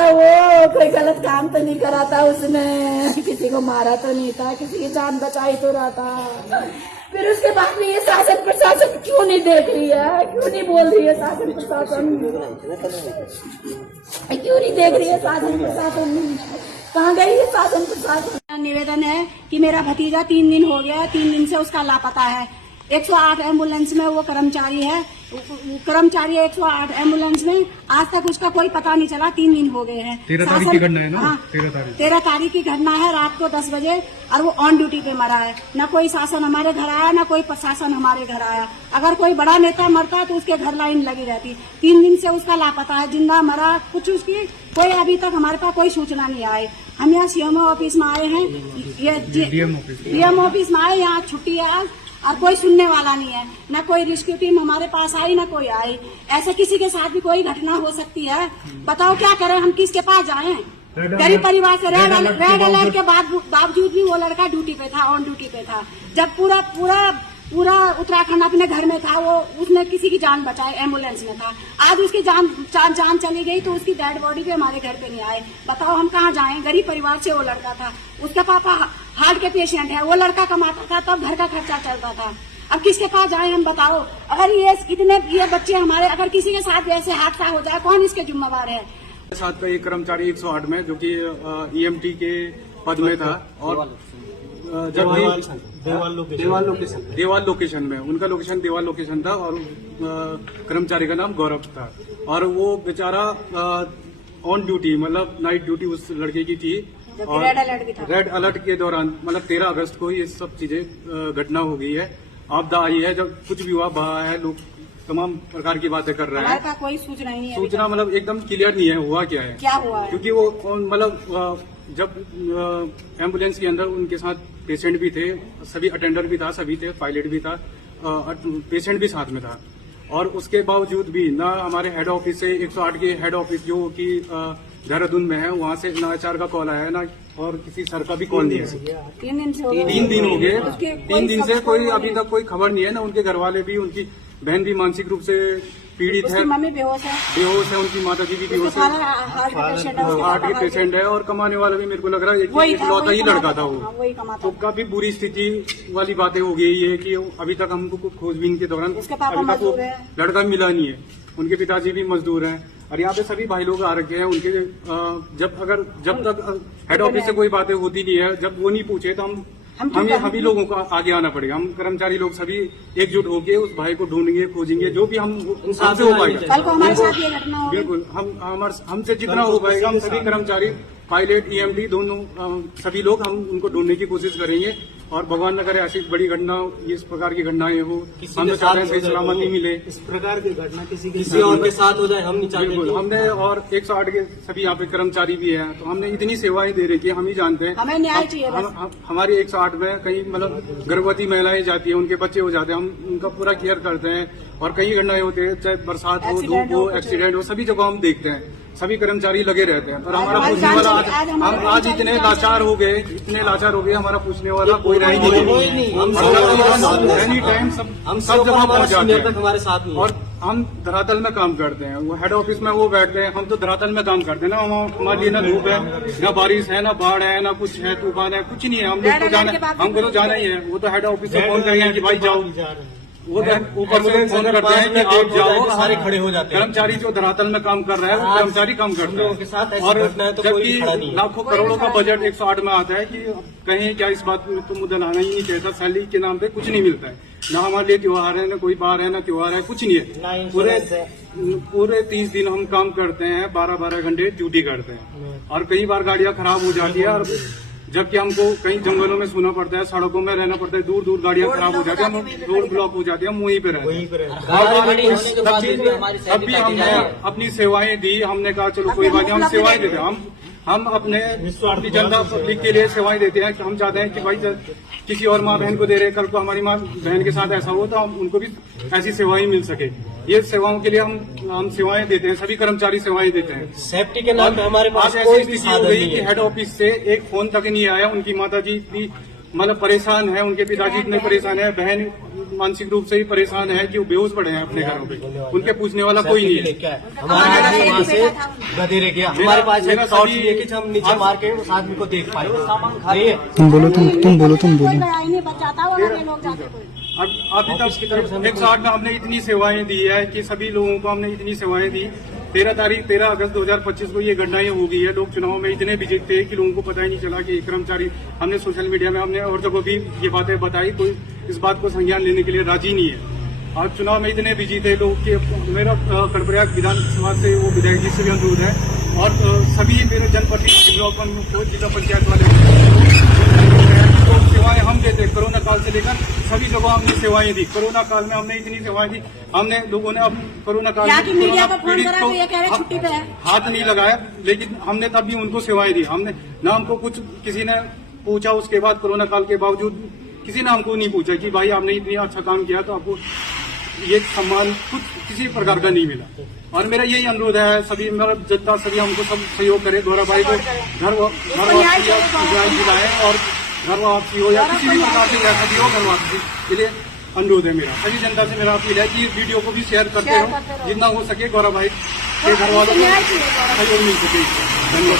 था वो, कोई गलत काम तो नहीं करा था उसने, किसी को मारा तो नहीं था, किसी की जान बचाई तो रहा था। फिर उसके बाद में ये शासन प्रशासन क्यों नहीं देख रही है, क्यों नहीं बोल रही है शासन प्रशासन, क्यों नहीं देख रही है शासन प्रशासन, कहाँ गई है शासन प्रशासन। निवेदन है कि मेरा भतीजा 3 दिन हो गया, 3 दिन से उसका लापता है। 108 एम्बुलेंस में वो कर्मचारी है, कर्मचारी 108 एम्बुलेंस में, आज तक उसका कोई पता नहीं चला। 3 दिन हो गए हैं। 13 तारीख की घटना है ना? हाँ, 13 तारीख की घटना है, रात को 10 बजे, और वो ऑन ड्यूटी पे मरा है। न कोई शासन हमारे घर आया, न कोई प्रशासन हमारे घर आया। अगर कोई बड़ा नेता मरता तो उसके घर लाइन लगी रहती। 3 दिन से उसका लापता है, जिंदा मरा कुछ उसकी कोई अभी तक हमारे पास कोई सूचना नहीं आई। हम यहाँ सीएमओ ऑफिस में आए हैं, ये डीएम ऑफिस में आए, यहाँ छुट्टी है आज, और कोई सुनने वाला नहीं है। न कोई रेस्क्यू टीम हमारे पास आई, न कोई आई। ऐसे किसी के साथ भी कोई घटना हो सकती है, बताओ क्या करें, हम किसके पास जाएं? गरीब परिवार से रेड अलर्ट के बावजूद भी वो लड़का ड्यूटी पे था, ऑन ड्यूटी पे था। जब पूरा उत्तराखंड अपने घर में था, वो उसने किसी की जान बचाई, एम्बुलेंस में था। आज उसकी जान चली गई तो उसकी डेड बॉडी पे हमारे घर पे नहीं आए। बताओ हम कहाँ जाएं? गरीब परिवार से वो लड़का था, उसका पापा हार्ट के पेशेंट है, वो लड़का कमाता था तब घर का खर्चा चलता था। अब किसके पास जाएं हम, बताओ? अगर ये बच्चे हमारे, अगर किसी के साथ ऐसे हादसा हो जाए, कौन इसके जिम्मेवार है? साथ का एक कर्मचारी 108 में, जो कि ईएमटी के पद में था, और जब देवाल लोकेशन में, उनका लोकेशन देवाल लोकेशन था, और कर्मचारी का नाम गौरव था। और वो बेचारा ऑन ड्यूटी, मतलब नाइट ड्यूटी उस लड़के की थी, और रेड अलर्ट के दौरान, मतलब 13 अगस्त को ये सब चीजें घटना हो गई है। आपदा आई है, जब कुछ भी हुआ बहा है, लोग तमाम प्रकार की बातें कर रहे हैं। कोई सूचना नहीं है, सूचना मतलब एकदम क्लियर नहीं है हुआ क्या है, क्या हुआ है, क्योंकि वो मतलब जब एम्बुलेंस के अंदर उनके साथ पेशेंट भी थे, सभी अटेंडर भी था, सभी थे, पायलट भी था, पेशेंट भी साथ में था, और उसके बावजूद भी ना हमारे हेड ऑफिस से, 108 के हेड ऑफिस जो कि देहरादून में है, वहाँ से ना एचआर का कॉल आया है, ना और किसी सर का भी कॉल नहीं है। 3 दिन से हो गए। 3 दिन हो गए, 3 दिन से कोई अभी तक कोई खबर नहीं है। ना उनके घर वाले भी, उनकी बहन भी मानसिक रूप से पीड़ित है, मम्मी बेहोश है, उनकी माता जी भी बेहोश है, हार्ट के पेशेंट है, और कमाने वाला भी मेरे को लग रहा है इकलौता ही लड़का था वो। तो काफी बुरी स्थिति वाली बातें हो गई है कि अभी तक हमको खोजबीन के दौरान अभी तक वो लड़का मिला नहीं है। उनके पिताजी भी मजदूर हैं, और यहाँ पे सभी भाई लोग आ रखे हैं। उनके जब तक हेड ऑफिस से कोई बातें होती नहीं है, जब वो नहीं पूछे तो हम ही लोगों को आगे आना पड़ेगा। हम कर्मचारी लोग सभी एकजुट होकर उस भाई को ढूंढेंगे, खोजेंगे, जो भी हमसे हो पाएगा। बिल्कुल, हमसे जितना हो पाएगा, हम सभी कर्मचारी, पायलट, ईएमटी दोनों, सभी लोग हम उनको ढूंढने की कोशिश करेंगे। और भगवान न करे ऐसी बड़ी घटना, इस प्रकार की घटनाएं हो, हम तो चाहते हैं सही सलामती मिले। इस प्रकार की घटना किसी और के साथ हो जाए, हम नहीं चाहते। बिल्कुल, हमने, और 108 के सभी यहाँ पे कर्मचारी भी हैं, तो हमने इतनी सेवाएं दे रही है, हम ही जानते हैं। हमें न्याय चाहिए। हमारी 108 में कई मतलब गर्भवती महिलाएं जाती है, उनके बच्चे हो जाते हैं, हम उनका पूरा केयर करते हैं। और कई घटनाएं होती है, चाहे बरसात हो, धूप हो, एक्सीडेंट हो, सभी जगह हम देखते हैं, सभी कर्मचारी लगे रहते हैं। पर हमारा पूछने वाला हम आज इतने लाचार हो गए, हमारा पूछने वाला कोई रह नहीं। एनी टाइम सब जगह पहुंच जाते हैं, हमारे साथ नहीं। और हम धरातल में काम करते हैं, वो हेड ऑफिस में वो बैठते हैं, हम तो धरातल में काम करते हैं ना। हमारे लिए ना धूप है, ना बारिश है, ना बाढ़ है, ना कुछ है, तूफान है, कुछ नहीं है। हम लोग तो जाना, हमको तो जाना ही है। वो तो हेड ऑफिस से फोन करेंगे कि भाई जाओ, वो ऊपर से फोन करते हैं कि आप जाओ, सारे खड़े हो जाते हैं। कर्मचारी जो धरातल में काम कर रहा है, वो कर्मचारी काम करते हैं। और जबकि लाखों करोड़ों का बजट 108 में आता है कि कहीं क्या, इस बात में तो मुद्दा लाना ही नहीं चाहता। सैलरी के नाम पे कुछ नहीं मिलता है, ना हमारे लिए त्योहार है, ना कोई बार है, ना त्योहार है, कुछ नहीं है। पूरे 30 दिन हम काम करते हैं, 12-12 घंटे ड्यूटी करते हैं, और कई बार गाड़ियां खराब हो जाती है, और जबकि हमको कहीं जंगलों में सोना पड़ता है, सड़कों में रहना पड़ता है, दूर दूर गाड़ियां खराब हो जाती है, हम रोड ब्लॉक हो जाती है, हम वहीं पे रहते हैं। अभी हमने अपनी सेवाएं दी, हमने कहा चलो कोई बात नहीं, हम सेवाएं देते हैं। हम अपनी जनता पब्लिक के लिए सेवाएं देते हैं। हम चाहते हैं कि भाई किसी और माँ बहन को दे रहे, कल को हमारी माँ बहन के साथ ऐसा हो तो हम उनको भी ऐसी सेवाएं मिल सके। ये सेवाओं के लिए हम सेवाएं देते हैं, सभी कर्मचारी सेवाएं देते हैं। सेफ्टी के नाम पे हमारे पास ऐसी स्थिति हो गई कि हेड ऑफिस से एक फोन तक नहीं आया। उनकी माताजी भी मतलब परेशान है, उनके पिताजी इतने परेशान है, बहन मानसिक रूप से ही परेशान है कि वो बेहोश पड़े हैं अपने घरों पे, उनके पूछने वाला कोई नहीं है। क्या है हमारे समाज से गधेरे किया, हमारे पास मेरा एक टॉर्च सभी- लेके हम नीचे मार के उस आदमी को देख पाए। तुम बोलो तुम बोलो कोई गया ही नहीं, बचाता वो लगे लोग जाते कोई। अभी ऑफिस की तरफ से तक हमें 160 में हमने इतनी सेवाएं दी है कि सभी लोगों को हमने इतनी सेवाएं दी। 13 अगस्त 2025 को ये घटनाएं हो गई है। लोग चुनाव में इतने बिजी थे कि लोगों को पता ही नहीं चला कि एक कर्मचारी, हमने सोशल मीडिया में हमने और जगह भी ये बातें बताई, कोई इस बात को संज्ञान लेने के लिए राजी नहीं है। आज चुनाव में इतने बिजी थे लोग कि मेरा कर्णप्रयाग विधानसभा से वो विधायक जी से भी अनुरोध है और सभी मेरे जनप्रतिनिधि ब्लॉक जिला पंचायत वाले तो सेवाएं हम देते, कोरोना काल से लेकर सभी जगह हमने सेवाएं दी। कोरोना काल में हमने इतनी सेवाएं दी, हमने लोगों ने अब कोरोना काल यहाँ की मीडिया को फोन पीड़ित करा तो ये कह रहे छुट्टी पे है। हाथ नहीं लगाया, लेकिन हमने तब भी उनको सेवाएं दी। हमने ना हमको कुछ किसी ने पूछा, उसके बाद कोरोना काल के बावजूद किसी ने हमको नहीं पूछा कि भाई आपने इतनी अच्छा काम किया तो आपको ये सम्मान कुछ किसी प्रकार का नहीं मिला। और मेरा यही अनुरोध है, सभी मेरा जनता सभी हमको सब सहयोग करे, गौरव भाई को घर वापसी दिलाए और घर वापसी हो या किसी भी प्रकार से ऐसा भी हो, घर वापसी के लिए अनुरोध है मेरा। सभी जनता से मेरा अपील है कि वीडियो को भी शेयर करते रहो, जितना हो सके गौरव भाई के घर वालों को सहयोग मिल सके। धन्यवाद।